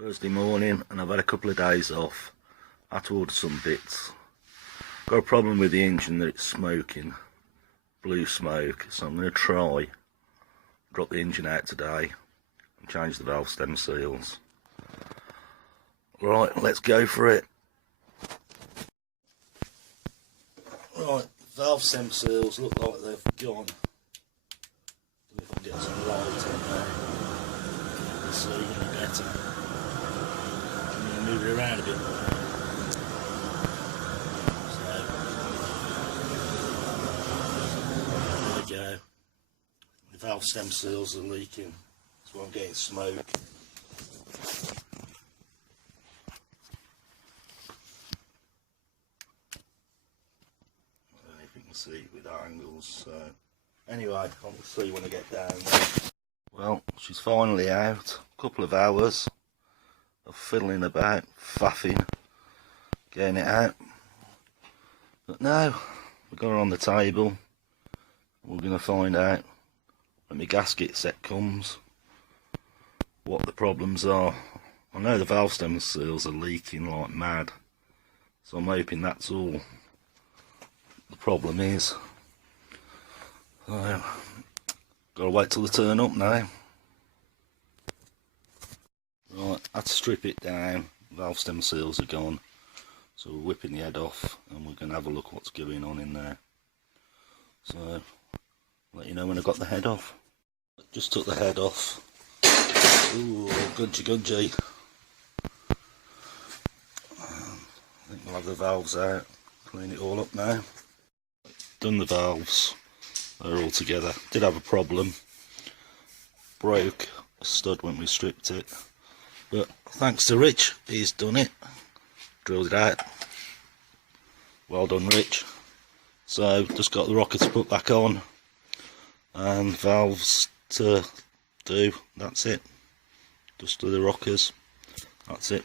Thursday morning and I've had a couple of days off. I had to order some bits. Got a problem with the engine that it's smoking, blue smoke, so I'm going to try drop the engine out today and change the valve stem seals. Right, let's go for it. Right, valve stem seals look like they've gone. If I can get some light in there, we'll see any better. I'm going to move it around a bit more. So, there we go. The valve stem seals are leaking, so I'm getting smoke. I don't know if you can see it with angles, so anyway, I'll see when I get down there. Well, she's finally out. A couple of hours of fiddling about, faffing, getting it out. But now, we've got her on the table. We're going to find out when my gasket set comes what the problems are. I know the valve stem seals are leaking like mad, so I'm hoping that's all the problem is. So, gotta wait till they turn up now. Right, I had to strip it down. Valve stem seals are gone, so we're whipping the head off and we're going to have a look what's going on in there. So, I'll let you know when I got the head off. Just took the head off. Ooh, gungy. I think we'll have the valves out, clean it all up now. Done the valves, they're all together. Did have a problem, broke a stud when we stripped it, but thanks to Rich, he's done it, drilled it out. Well done, Rich. So just got the rockets put back on and valves to do. That's it. Just do the rockers. That's it.